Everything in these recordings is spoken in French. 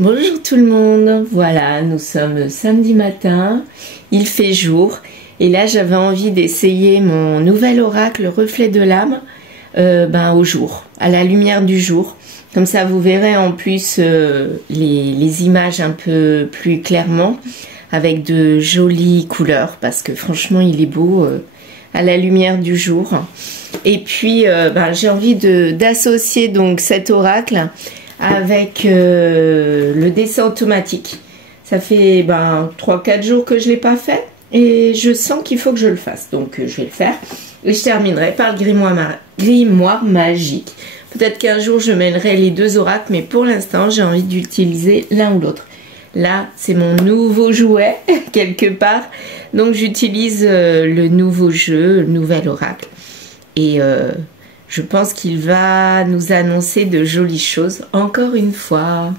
Bonjour tout le monde, voilà, nous sommes samedi matin, il fait jour et là j'avais envie d'essayer mon nouvel oracle reflet de l'âme au jour, à la lumière du jour. Comme ça vous verrez en plus les images un peu plus clairement avec de jolies couleurs parce que franchement il est beau à la lumière du jour. Et puis j'ai envie d'associer donc cet oracle avec le dessin automatique. Ça fait 3-4 jours que je ne l'ai pas fait et je sens qu'il faut que je le fasse. Donc je vais le faire et je terminerai par le grimoire magique. Peut-être qu'un jour je mêlerai les deux oracles, mais pour l'instant j'ai envie d'utiliser l'un ou l'autre. Là c'est mon nouveau jouet quelque part. Donc j'utilise le nouveau jeu, le nouvel oracle. Et je pense qu'il va nous annoncer de jolies choses, encore une fois.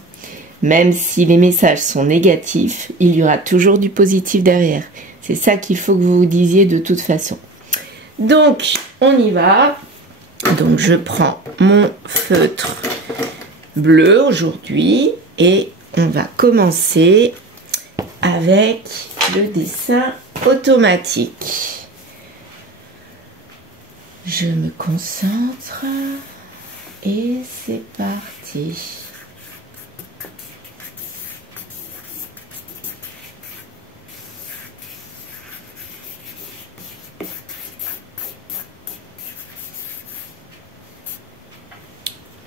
Même si les messages sont négatifs, il y aura toujours du positif derrière. C'est ça qu'il faut que vous vous disiez de toute façon. Donc, on y va. Donc, je prends mon feutre bleu aujourd'hui et on va commencer avec le dessin automatique. Je me concentre et c'est parti.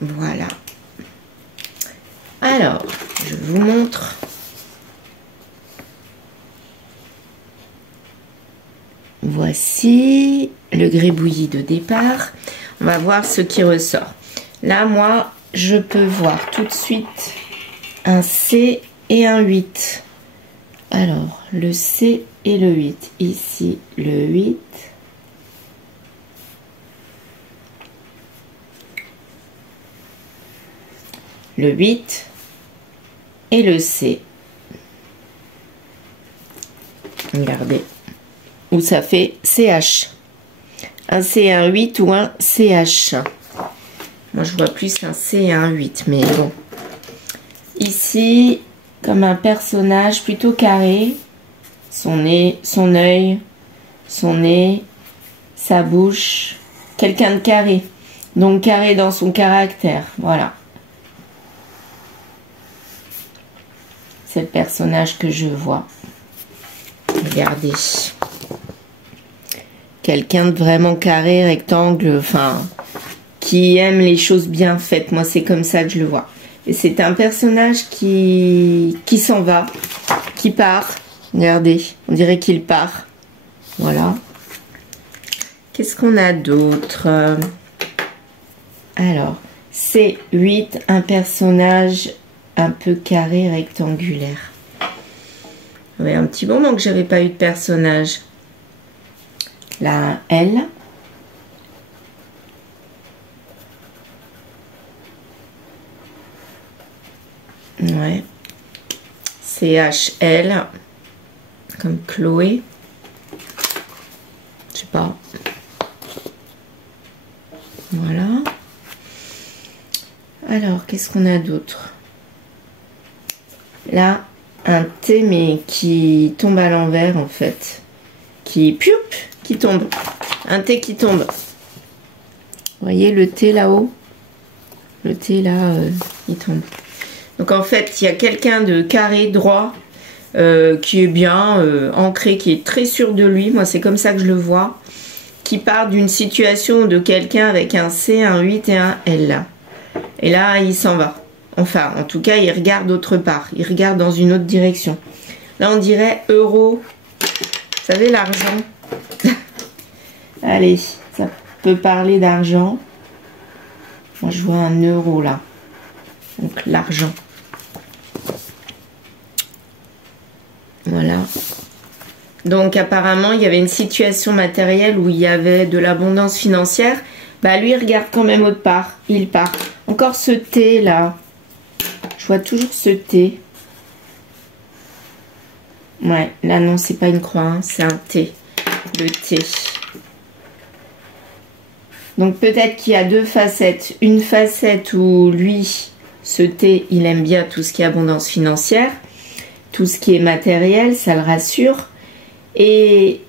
Voilà. Alors, je vous montre. Voici le gribouillis de départ. On va voir ce qui ressort. Là, moi, je peux voir tout de suite un C et un 8. Alors, le C et le 8. Ici, le 8. Le 8 et le C. Regardez. Où ça fait CH. Un C et un 8 ou un CH. Moi, je vois plus un C et un 8, mais bon. Ici, comme un personnage plutôt carré. Son nez, son œil, son nez, sa bouche. Quelqu'un de carré. Donc, carré dans son caractère. Voilà. C'est le personnage que je vois. Regardez. Quelqu'un de vraiment carré, rectangle, enfin, qui aime les choses bien faites. Moi, c'est comme ça que je le vois. Et c'est un personnage qui s'en va, qui part. Regardez, on dirait qu'il part. Voilà. Qu'est-ce qu'on a d'autre? Alors, c'est 8, un personnage un peu carré, rectangulaire. Il y avait un petit moment que j'avais pas eu de personnage. La L. Ouais. CHL. Comme Chloé. Je sais pas. Voilà. Alors, qu'est-ce qu'on a d'autre? Là, un T, mais qui tombe à l'envers, en fait. Qui tombe. Un T qui tombe. Vous voyez le T là-haut? Le T là, il tombe. Donc en fait, il y a quelqu'un de carré, droit, qui est bien ancré, qui est très sûr de lui. Moi, c'est comme ça que je le vois. Qui part d'une situation de quelqu'un avec un C, un 8 et un L. Et là, il s'en va. Enfin, en tout cas, il regarde autre part. Il regarde dans une autre direction. Là, on dirait euro. Vous savez, l'argent. Allez, ça peut parler d'argent. Moi, je vois un euro là. Donc, l'argent. Voilà. Donc, apparemment, il y avait une situation matérielle où il y avait de l'abondance financière. Bah, lui, il regarde quand même autre part. Il part. Encore ce T là. Je vois toujours ce T. Ouais, là non, c'est pas une croix, hein, c'est un T. Le T. Donc peut-être qu'il y a deux facettes. Une facette où lui, Ce T, il aime bien tout ce qui est abondance financière, tout ce qui est matériel, ça le rassure. Et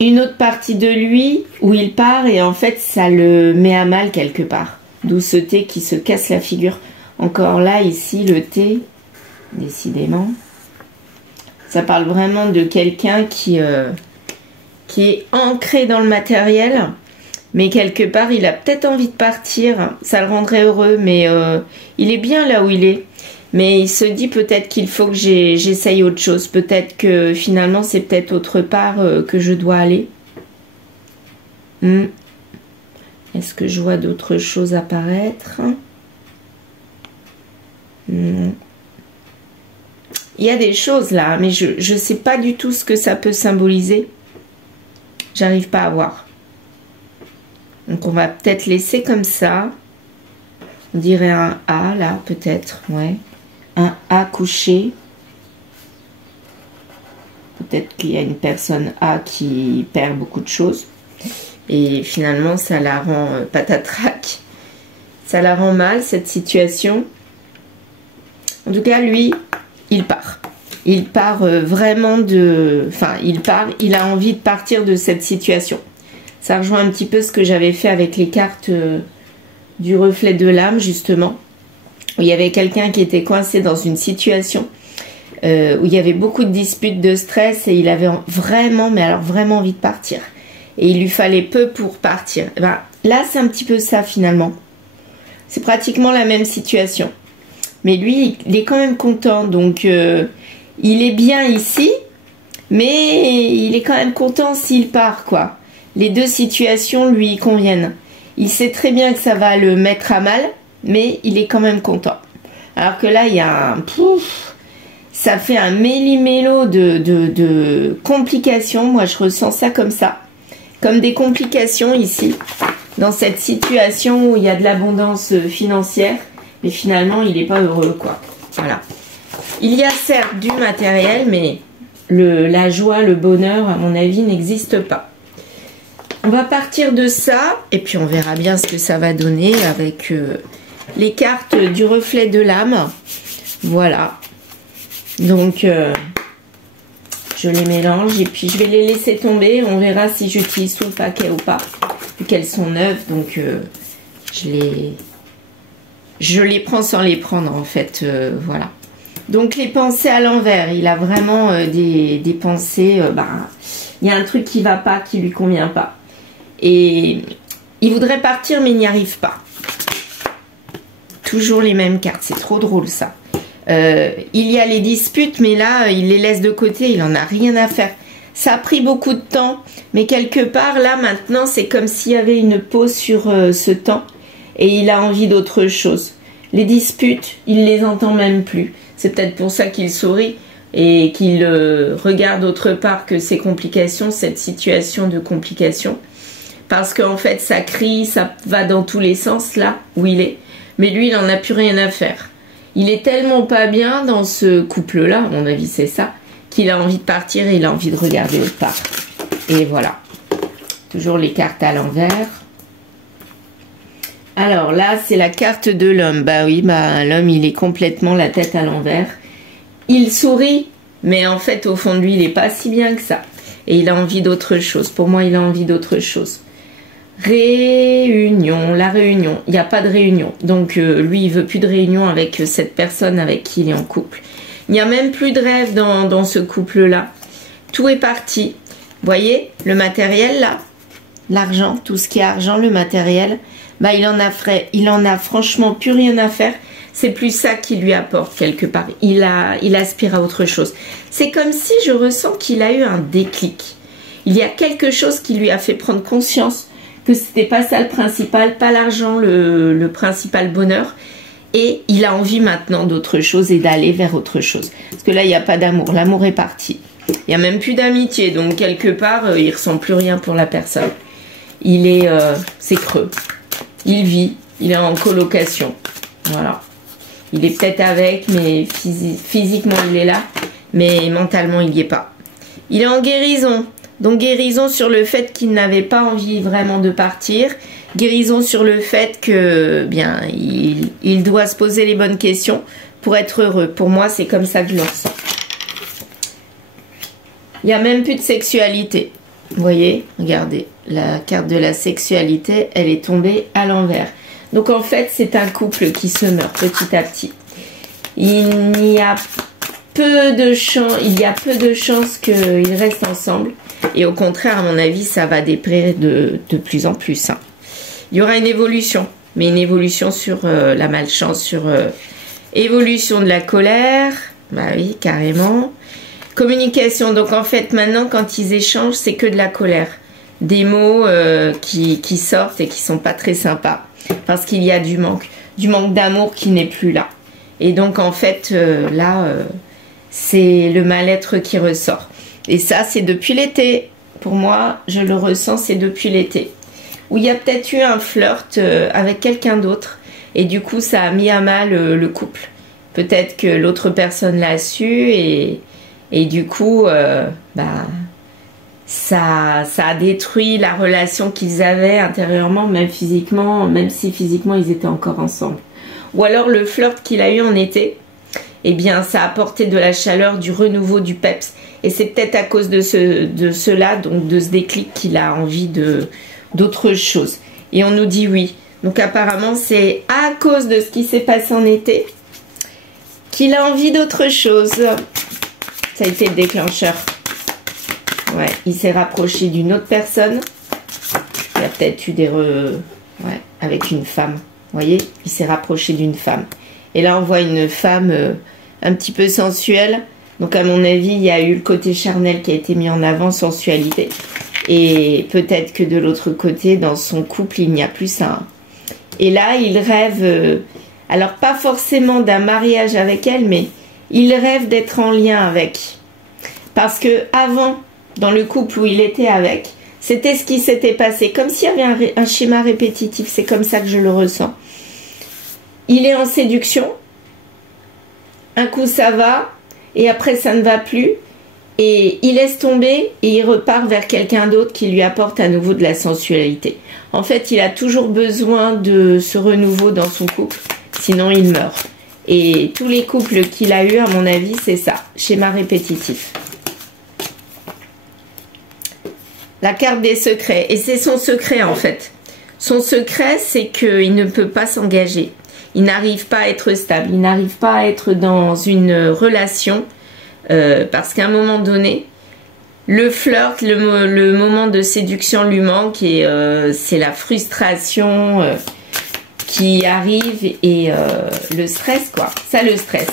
une autre partie de lui où il part et en fait ça le met à mal quelque part. D'où ce T qui se casse la figure. Encore là, ici, le T, décidément, ça parle vraiment de quelqu'un qui est ancré dans le matériel, mais quelque part, il a peut-être envie de partir. Ça le rendrait heureux, mais il est bien là où il est. Mais il se dit peut-être qu'il faut que j'essaye autre chose. Peut-être que finalement, c'est peut-être autre part que je dois aller. Est-ce que je vois d'autres choses apparaître? Non. Il y a des choses là, mais je ne sais pas du tout ce que ça peut symboliser. J'arrive pas à voir. Donc on va peut-être laisser comme ça. On dirait un A là, peut-être, ouais. Un A couché. Peut-être qu'il y a une personne A qui perd beaucoup de choses. Et finalement, ça la rend patatrac. Ça la rend mal, cette situation. En tout cas, lui, il part. Il part vraiment de... Enfin, il a envie de partir de cette situation. Ça rejoint un petit peu ce que j'avais fait avec les cartes du reflet de l'âme, justement. Où il y avait quelqu'un qui était coincé dans une situation où il y avait beaucoup de disputes, de stress, et il avait vraiment, mais alors vraiment envie de partir. Et il lui fallait peu pour partir. Et ben, là, c'est un petit peu ça, finalement. C'est pratiquement la même situation. Mais lui, il est quand même content. Donc, il est bien ici, mais il est quand même content s'il part, quoi. Les deux situations lui conviennent. Il sait très bien que ça va le mettre à mal, mais il est quand même content. Alors que là, il y a un... ça fait un méli-mélo de complications. Moi, je ressens ça comme ça. Comme des complications ici, dans cette situation où il y a de l'abondance financière, mais finalement, il n'est pas heureux, quoi. Voilà. Il y a certes du matériel, mais la joie, le bonheur, à mon avis, n'existe pas. On va partir de ça, et puis on verra bien ce que ça va donner avec les cartes du reflet de l'âme. Voilà. Donc, je les mélange, et puis je vais les laisser tomber. On verra si j'utilise tout le paquet ou pas, vu qu'elles sont neuves. Donc, je les prends sans les prendre, en fait. Voilà. Donc, les pensées à l'envers. Il a vraiment des pensées... il y a un truc qui va pas, qui lui convient pas. Et il voudrait partir, mais il n'y arrive pas. Toujours les mêmes cartes. C'est trop drôle, ça. Il y a les disputes, mais là, il les laisse de côté. Il en a rien à faire. Ça a pris beaucoup de temps. Mais quelque part, là, maintenant, c'est comme s'il y avait une pause sur ce temps. Et il a envie d'autre chose. Les disputes, il les entend même plus. C'est peut-être pour ça qu'il sourit et qu'il regarde autre part que ces complications, cette situation de complications. Parce qu'en fait, ça crie, ça va dans tous les sens, là où il est. Mais lui, il n'en a plus rien à faire. Il est tellement pas bien dans ce couple-là, à mon avis, c'est ça, qu'il a envie de partir et il a envie de regarder autre part. Et voilà. Toujours les cartes à l'envers. Alors là, c'est la carte de l'homme. Bah oui, l'homme, il est complètement la tête à l'envers. Il sourit, mais en fait, au fond de lui, il n'est pas si bien que ça. Et il a envie d'autre chose. Pour moi, il a envie d'autre chose. Réunion, la réunion. Il n'y a pas de réunion. Donc, lui, il veut plus de réunion avec cette personne avec qui il est en couple. Il n'y a même plus de rêve dans ce couple-là. Tout est parti. Vous voyez, le matériel, là, l'argent, tout ce qui est argent, le matériel, il en a franchement plus rien à faire. C'est plus ça qui lui apporte quelque part. Il aspire à autre chose. C'est comme si je ressens qu'il a eu un déclic. Il y a quelque chose qui lui a fait prendre conscience que c'était pas ça le principal, pas l'argent, le principal bonheur. Et il a envie maintenant d'autre chose et d'aller vers autre chose. Parce que là, il n'y a pas d'amour. L'amour est parti. Il n'y a même plus d'amitié. Donc, quelque part, il ressent plus rien pour la personne. C'est creux. Il vit. Il est en colocation. Voilà. Il est peut-être avec, mais physiquement, il est là. Mais mentalement, il n'y est pas. Il est en guérison. Donc guérison sur le fait qu'il n'avait pas envie vraiment de partir. Guérison sur le fait que bien il doit se poser les bonnes questions pour être heureux. Pour moi, c'est comme ça que je le ressens. Il n'y a même plus de sexualité. Vous voyez, regardez, la carte de la sexualité, elle est tombée à l'envers. Donc en fait, c'est un couple qui se meurt petit à petit. Il y a peu de chances qu'ils restent ensemble. Et au contraire, à mon avis, ça va dépérir de plus en plus. Hein. Il y aura une évolution, mais une évolution sur la malchance, sur évolution de la colère. Bah oui, carrément. Communication, donc en fait, maintenant, quand ils échangent, c'est que de la colère. Des mots qui sortent et qui sont pas très sympas. Parce qu'il y a du manque d'amour qui n'est plus là. Et donc, en fait, c'est le mal-être qui ressort. Et ça, c'est depuis l'été. Pour moi, je le ressens, c'est depuis l'été. Où il y a peut-être eu un flirt avec quelqu'un d'autre. Et du coup, ça a mis à mal le couple. Peut-être que l'autre personne l'a su et du coup, ça a détruit la relation qu'ils avaient intérieurement, même physiquement, même si physiquement, ils étaient encore ensemble. Ou alors, le flirt qu'il a eu en été, eh bien, ça a apporté de la chaleur, du renouveau, du peps. Et c'est peut-être à cause de cela, donc de ce déclic, qu'il a envie d'autre chose. Et on nous dit oui. Donc apparemment, c'est à cause de ce qui s'est passé en été qu'il a envie d'autre chose. Ça a été le déclencheur. Ouais, il s'est rapproché d'une autre personne. Il a peut-être eu ouais, avec une femme. Vous voyez, il s'est rapproché d'une femme. Et là, on voit une femme un petit peu sensuelle. Donc, à mon avis, il y a eu le côté charnel qui a été mis en avant, sensualité. Et peut-être que de l'autre côté, dans son couple, il n'y a plus ça. Et là, il rêve, alors pas forcément d'un mariage avec elle, mais il rêve d'être en lien avec. Parce que avant, dans le couple où il était avec, c'était ce qui s'était passé. Comme s'il y avait un schéma répétitif. C'est comme ça que je le ressens. Il est en séduction. Un coup, ça va. Et après, ça ne va plus. Et il laisse tomber et il repart vers quelqu'un d'autre qui lui apporte à nouveau de la sensualité. En fait, il a toujours besoin de ce renouveau dans son couple. Sinon, il meurt. Et tous les couples qu'il a eu, à mon avis, c'est ça. Schéma répétitif. La carte des secrets. Et c'est son secret, en fait. Son secret, c'est qu'il ne peut pas s'engager. Il n'arrive pas à être stable. Il n'arrive pas à être dans une relation. Parce qu'à un moment donné, le flirt, le moment de séduction lui manque. Et c'est la frustration qui arrive. Et le stress, quoi. Ça, le stress.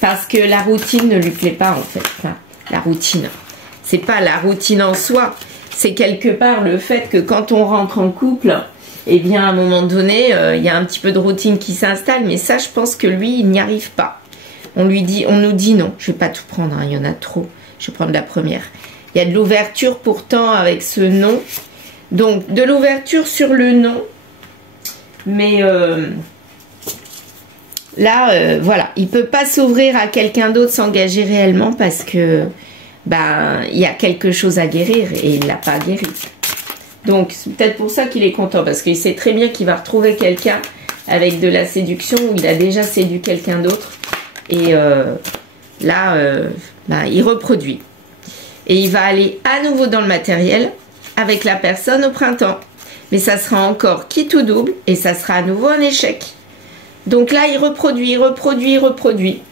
Parce que la routine ne lui plaît pas, en fait. Enfin, la routine. C'est pas la routine en soi. C'est quelque part le fait que quand on rentre en couple, eh bien, à un moment donné, il y a un petit peu de routine qui s'installe. Mais ça, je pense que lui, il n'y arrive pas. On nous dit non. Je ne vais pas tout prendre, hein, il y en a trop. Je vais prendre la première. Il y a de l'ouverture pourtant avec ce non. Donc, de l'ouverture sur le non. Mais là, voilà. Il ne peut pas s'ouvrir à quelqu'un d'autre, s'engager réellement parce que il y a quelque chose à guérir et il ne l'a pas guéri. Donc, c'est peut-être pour ça qu'il est content, parce qu'il sait très bien qu'il va retrouver quelqu'un avec de la séduction où il a déjà séduit quelqu'un d'autre. Et il reproduit. Et il va aller à nouveau dans le matériel avec la personne au printemps. Mais ça sera encore quitte ou double et ça sera à nouveau un échec. Donc là, il reproduit, reproduit, reproduit.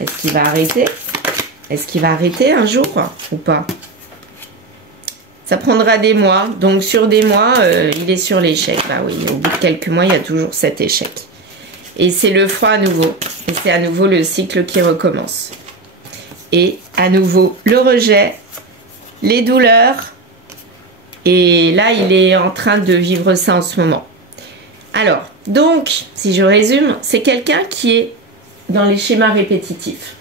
Est-ce qu'il va arrêter ? Est-ce qu'il va arrêter un jour ou pas? Ça prendra des mois. Donc sur des mois, il est sur l'échec. Bah oui, au bout de quelques mois, il y a toujours cet échec. Et c'est le froid à nouveau. Et c'est à nouveau le cycle qui recommence. Et à nouveau, le rejet, les douleurs. Et là, il est en train de vivre ça en ce moment. Alors, donc, si je résume, c'est quelqu'un qui est dans les schémas répétitifs.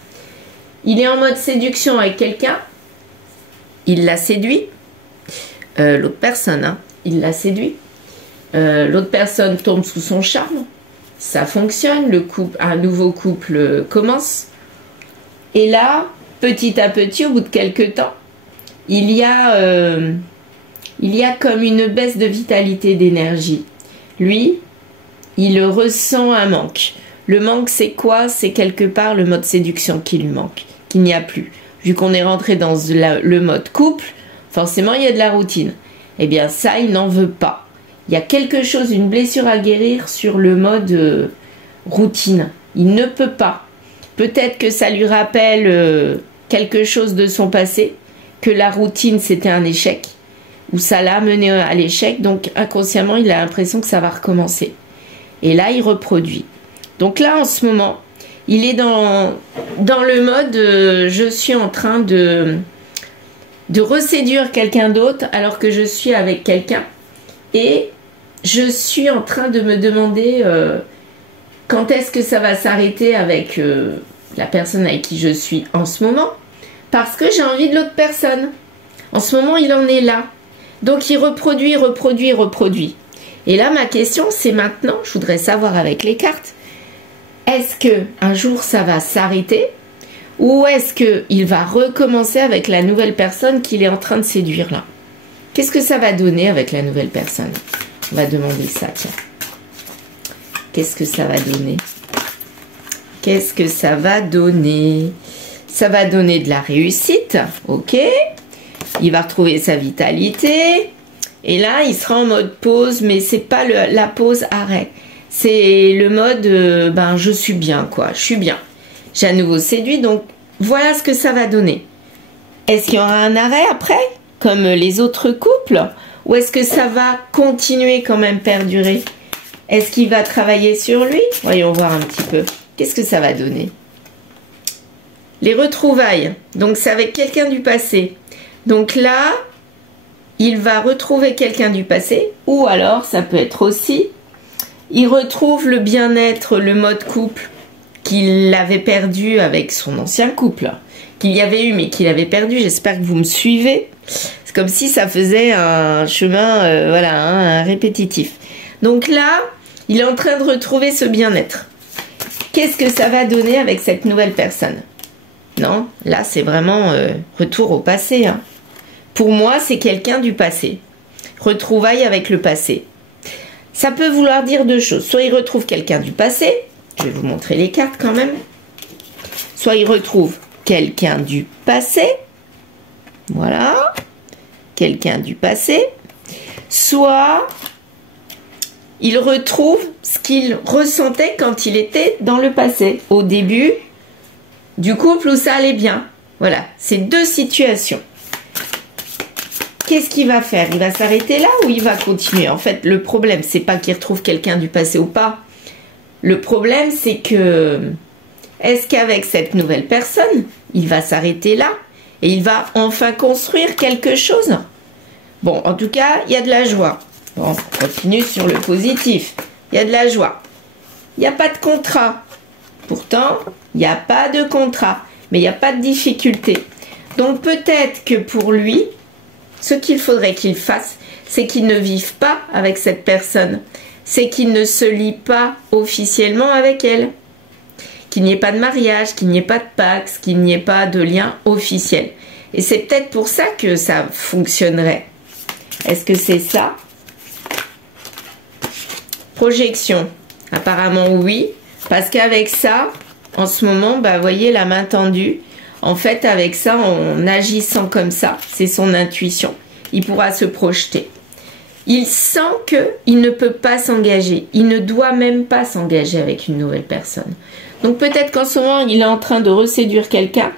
Il est en mode séduction avec quelqu'un. Il l'a séduit. L'autre personne, hein, il l'a séduit. L'autre personne tombe sous son charme. Ça fonctionne. Un nouveau couple commence. Et là, petit à petit, au bout de quelques temps, il y a comme une baisse de vitalité, d'énergie. Lui, il ressent un manque. Le manque, c'est quoi? C'est quelque part le mode séduction qui lui manque, qu'il n'y a plus. Vu qu'on est rentré dans le mode couple, forcément, il y a de la routine. Eh bien, ça, il n'en veut pas. Il y a quelque chose, une blessure à guérir sur le mode routine. Il ne peut pas. Peut-être que ça lui rappelle quelque chose de son passé, que la routine, c'était un échec, ou ça l'a mené à l'échec, donc inconsciemment, il a l'impression que ça va recommencer. Et là, il reproduit. Donc là, en ce moment, il est dans le mode je suis en train de reséduire quelqu'un d'autre alors que je suis avec quelqu'un. Et je suis en train de me demander quand est-ce que ça va s'arrêter avec la personne avec qui je suis en ce moment. Parce que j'ai envie de l'autre personne. En ce moment, il en est là. Donc, il reproduit. Et là, ma question, c'est maintenant, je voudrais savoir avec les cartes, est-ce que un jour ça va s'arrêter ou est-ce qu'il va recommencer avec la nouvelle personne qu'il est en train de séduire là? Qu'est-ce que ça va donner avec la nouvelle personne? On va demander ça, tiens. Qu'est-ce que ça va donner? Qu'est-ce que ça va donner? Ça va donner de la réussite, ok. Il va retrouver sa vitalité. Et là, il sera en mode pause, mais c'est pas la pause arrêt. C'est le mode, je suis bien, quoi. Je suis bien. J'ai à nouveau séduit, donc voilà ce que ça va donner. Est-ce qu'il y aura un arrêt après, comme les autres couples? Ou est-ce que ça va continuer quand même perdurer? Est-ce qu'il va travailler sur lui? Voyons voir un petit peu. Qu'est-ce que ça va donner? Les retrouvailles. Donc, c'est avec quelqu'un du passé. Donc là, il va retrouver quelqu'un du passé. Ou alors, ça peut être aussi, il retrouve le bien-être, le mode couple qu'il avait perdu avec son ancien couple. Qu'il y avait eu, mais qu'il avait perdu. J'espère que vous me suivez. C'est comme si ça faisait un chemin, un répétitif. Donc là, il est en train de retrouver ce bien-être. Qu'est-ce que ça va donner avec cette nouvelle personne? Non, là, c'est vraiment retour au passé. Hein. Pour moi, c'est quelqu'un du passé. Retrouvailles avec le passé. Ça peut vouloir dire deux choses. Soit il retrouve quelqu'un du passé. Je vais vous montrer les cartes quand même. Soit il retrouve quelqu'un du passé. Voilà. Quelqu'un du passé. Soit il retrouve ce qu'il ressentait quand il était dans le passé. Au début du couple où ça allait bien. Voilà, c'est deux situations. Qu'est-ce qu'il va faire? Il va s'arrêter là ou il va continuer? En fait, le problème, c'est pas qu'il retrouve quelqu'un du passé ou pas. Le problème, c'est que est-ce qu'avec cette nouvelle personne, il va s'arrêter là et il va enfin construire quelque chose? Bon, en tout cas, il y a de la joie. Bon, on continue sur le positif. Il y a de la joie. Il n'y a pas de contrat. Pourtant, il n'y a pas de contrat, mais il n'y a pas de difficulté. Donc peut-être que pour lui, ce qu'il faudrait qu'il fasse, c'est qu'il ne vive pas avec cette personne. C'est qu'il ne se lie pas officiellement avec elle. Qu'il n'y ait pas de mariage, qu'il n'y ait pas de pax, qu'il n'y ait pas de lien officiel. Et c'est peut-être pour ça que ça fonctionnerait. Est-ce que c'est ça? Projection. Apparemment oui. Parce qu'avec ça, en ce moment, vous voyez la main tendue. En fait, avec ça, en agissant comme ça, c'est son intuition. Il pourra se projeter. Il sent qu'il ne peut pas s'engager. Il ne doit même pas s'engager avec une nouvelle personne. Donc peut-être qu'en ce moment, il est en train de reséduire quelqu'un.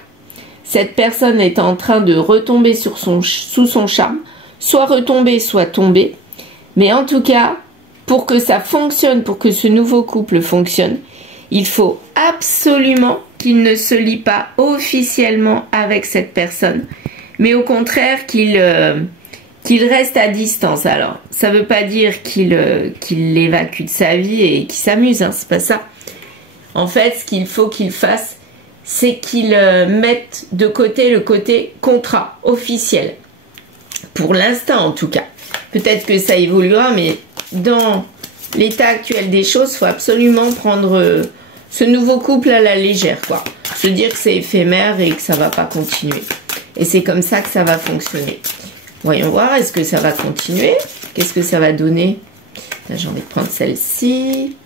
Cette personne est en train de retomber sous son charme. Soit retomber, soit tomber. Mais en tout cas, pour que ça fonctionne, pour que ce nouveau couple fonctionne, il faut absolument qu'il ne se lie pas officiellement avec cette personne, mais au contraire qu'il reste à distance. Alors, ça ne veut pas dire qu'il l'évacue de sa vie et qu'il s'amuse, hein, c'est pas ça. En fait, ce qu'il faut qu'il fasse, c'est qu'il mette de côté le côté contrat officiel. Pour l'instant, en tout cas. Peut-être que ça évoluera, mais dans l'état actuel des choses, il faut absolument prendre ce nouveau couple à la légère, quoi. Se dire que c'est éphémère et que ça va pas continuer. Et c'est comme ça que ça va fonctionner. Voyons voir, est-ce que ça va continuer? Qu'est-ce que ça va donner? Là, j'ai envie de prendre celle-ci.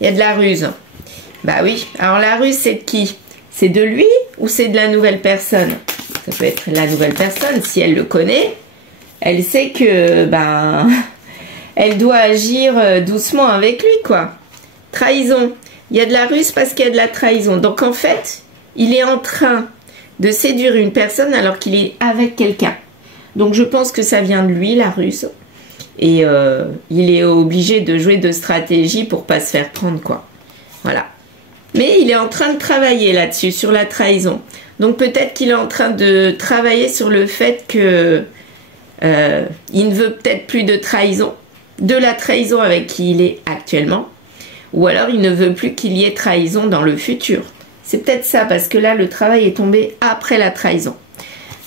Il y a de la ruse. Bah oui. Alors la ruse, c'est de qui? C'est de lui ou c'est de la nouvelle personne? Ça peut être la nouvelle personne. Si elle le connaît, elle sait que elle doit agir doucement avec lui, quoi. Trahison. Il y a de la ruse parce qu'il y a de la trahison. Donc en fait, il est en train de séduire une personne alors qu'il est avec quelqu'un. Donc je pense que ça vient de lui, la ruse. Et il est obligé de jouer de stratégie pour pas se faire prendre, quoi. Voilà. Mais il est en train de travailler là-dessus, sur la trahison. Donc peut-être qu'il est en train de travailler sur le fait que il ne veut peut-être plus de trahison, de la trahison avec qui il est actuellement, ou alors il ne veut plus qu'il y ait trahison dans le futur. C'est peut-être ça, parce que là, le travail est tombé après la trahison.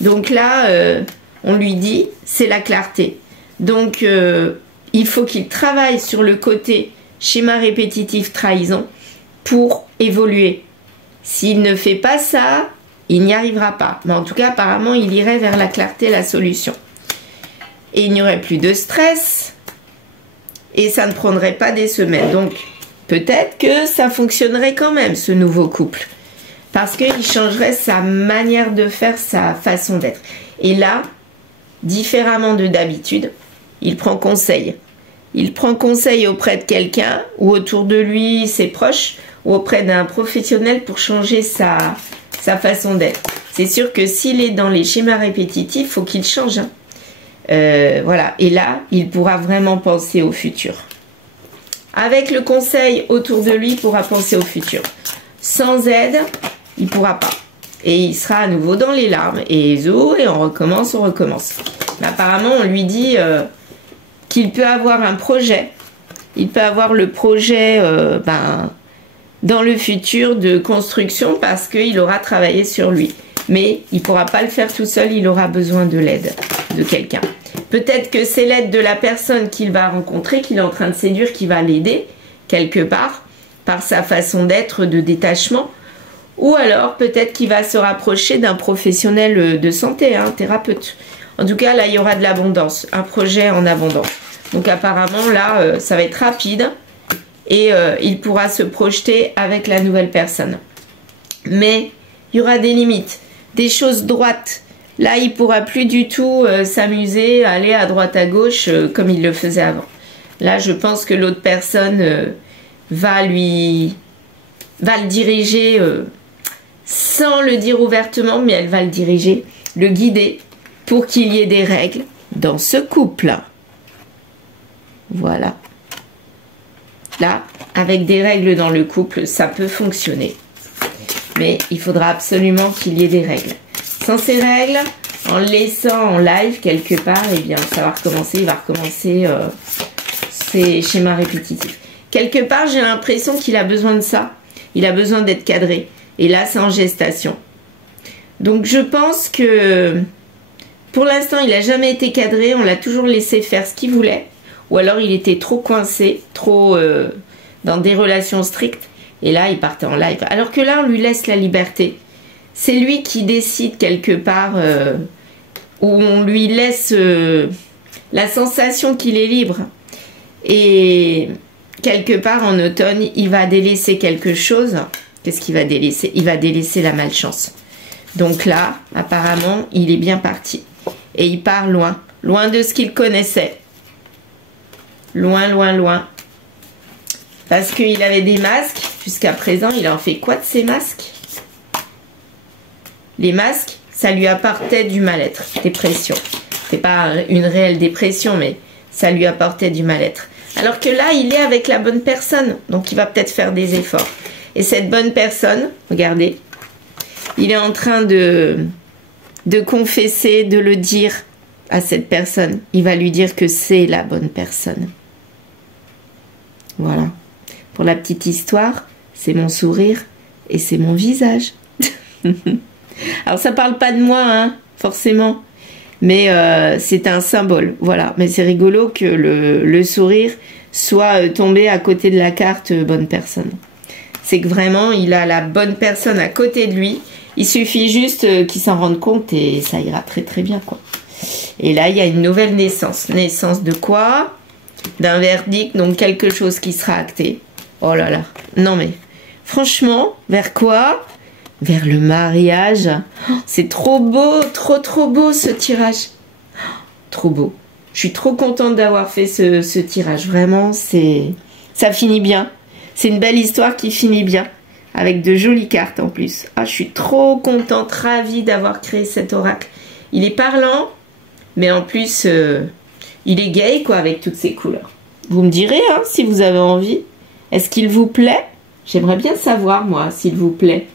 Donc là, on lui dit, c'est la clarté. Donc, il faut qu'il travaille sur le côté schéma répétitif trahison pour évoluer. S'il ne fait pas ça, il n'y arrivera pas. Mais en tout cas, apparemment, il irait vers la clarté, la solution. Et il n'y aurait plus de stress. Et ça ne prendrait pas des semaines. Donc, peut-être que ça fonctionnerait quand même, ce nouveau couple. Parce qu'il changerait sa manière de faire, sa façon d'être. Et là, différemment de d'habitude, il prend conseil. Il prend conseil auprès de quelqu'un, ou autour de lui, ses proches, ou auprès d'un professionnel pour changer sa façon d'être. C'est sûr que s'il est dans les schémas répétitifs, il faut qu'il change. Hein. Voilà. Et là, il pourra vraiment penser au futur. Avec le conseil autour de lui, il pourra penser au futur. Sans aide, il ne pourra pas. Et il sera à nouveau dans les larmes. Et on recommence, on recommence. Mais apparemment, on lui dit qu'il peut avoir un projet. Il peut avoir le projet dans le futur de construction parce qu'il aura travaillé sur lui. Mais il ne pourra pas le faire tout seul, il aura besoin de l'aide de quelqu'un. Peut-être que c'est l'aide de la personne qu'il va rencontrer, qu'il est en train de séduire, qui va l'aider quelque part, par sa façon d'être, de détachement. Ou alors, peut-être qu'il va se rapprocher d'un professionnel de santé, un thérapeute. En tout cas, là, il y aura de l'abondance, un projet en abondance. Donc apparemment, là, ça va être rapide et il pourra se projeter avec la nouvelle personne. Mais il y aura des limites, des choses droites. Là, il ne pourra plus du tout s'amuser, aller à droite à gauche comme il le faisait avant. Là, je pense que l'autre personne va le diriger sans le dire ouvertement, mais elle va le diriger, le guider pour qu'il y ait des règles dans ce couple. Voilà. Là, avec des règles dans le couple, ça peut fonctionner. Mais il faudra absolument qu'il y ait des règles. Sans ces règles, en le laissant en live quelque part, eh bien, ça va recommencer, il va recommencer ses schémas répétitifs. Quelque part, j'ai l'impression qu'il a besoin de ça. Il a besoin d'être cadré. Et là, c'est en gestation. Donc, je pense que pour l'instant, il n'a jamais été cadré. On l'a toujours laissé faire ce qu'il voulait. Ou alors, il était trop coincé, trop dans des relations strictes. Et là, il partait en live. Alors que là, on lui laisse la liberté. C'est lui qui décide quelque part, où on lui laisse la sensation qu'il est libre. Et quelque part, en automne, il va délaisser quelque chose. Qu'est-ce qu'il va délaisser? Il va délaisser la malchance. Donc là, apparemment, il est bien parti. Et il part loin. Loin de ce qu'il connaissait. Loin, loin, loin. Parce qu'il avait des masques. Jusqu'à présent, il en fait quoi de ces masques? Les masques, ça lui apportait du mal-être, dépression. C'est pas une réelle dépression, mais ça lui apportait du mal-être. Alors que là, il est avec la bonne personne. Donc, il va peut-être faire des efforts. Et cette bonne personne, regardez, il est en train de confesser, de le dire à cette personne. Il va lui dire que c'est la bonne personne. Voilà. Pour la petite histoire, c'est mon sourire et c'est mon visage. Alors, ça parle pas de moi, hein, forcément. Mais c'est un symbole, voilà. Mais c'est rigolo que le sourire soit tombé à côté de la carte bonne personne. c'est que vraiment, il a la bonne personne à côté de lui. Il suffit juste qu'il s'en rende compte et ça ira très très bien, quoi. Et là, il y a une nouvelle naissance. Naissance de quoi? D'un verdict, donc quelque chose qui sera acté. Oh là là. Non mais, franchement, vers quoi? Vers le mariage. Oh, c'est trop beau, trop beau ce tirage. Oh, trop beau. Je suis trop contente d'avoir fait ce tirage. Vraiment, ça finit bien. C'est une belle histoire qui finit bien. Avec de jolies cartes en plus. Ah, je suis trop contente, ravie d'avoir créé cet oracle. Il est parlant, mais en plus, il est gai, quoi, avec toutes ces couleurs. Vous me direz, hein, si vous avez envie. Est-ce qu'il vous plaît? J'aimerais bien savoir, moi, s'il vous plaît.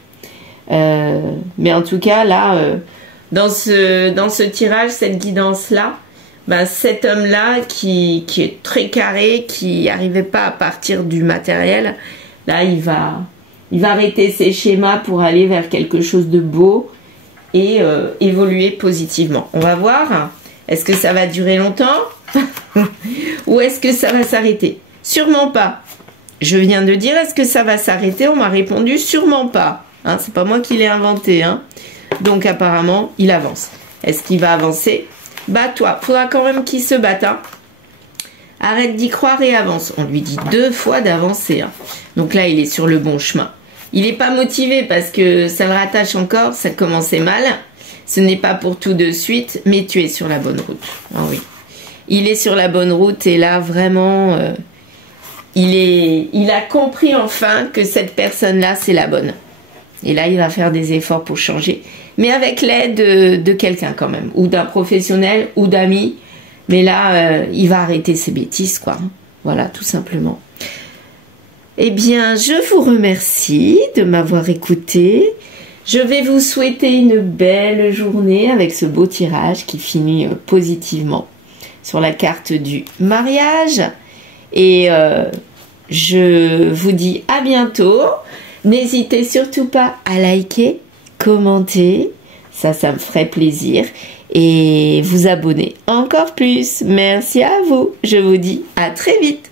Mais en tout cas, là, dans ce tirage, cette guidance-là, ben, cet homme-là qui est très carré, qui n'arrivait pas à partir du matériel, là, il va arrêter ses schémas pour aller vers quelque chose de beau et évoluer positivement. On va voir. Est-ce que ça va durer longtemps ou est-ce que ça va s'arrêter? Sûrement pas. Je viens de dire, est-ce que ça va s'arrêter? On m'a répondu, sûrement pas. Hein, c'est pas moi qui l'ai inventé. Hein. Donc apparemment, il avance. Est-ce qu'il va avancer? Bats-toi. Faudra quand même qu'il se batte. Hein. Arrête d'y croire et avance. On lui dit 2 fois d'avancer. Hein. Donc là, il est sur le bon chemin. Il n'est pas motivé parce que ça le rattache encore. Ça commençait mal. Ce n'est pas pour tout de suite, mais tu es sur la bonne route. Ah oui. Il est sur la bonne route et là, vraiment, il a compris enfin que cette personne-là, c'est la bonne. Et là, il va faire des efforts pour changer. Mais avec l'aide de quelqu'un quand même. Ou d'un professionnel, ou d'amis. Mais là, il va arrêter ses bêtises, quoi. Voilà, tout simplement. Eh bien, je vous remercie de m'avoir écouté. Je vais vous souhaiter une belle journée avec ce beau tirage qui finit positivement sur la carte du mariage. Et je vous dis à bientôt. N'hésitez surtout pas à liker, commenter. Ça me ferait plaisir. Et vous abonner encore plus. Merci à vous. Je vous dis à très vite.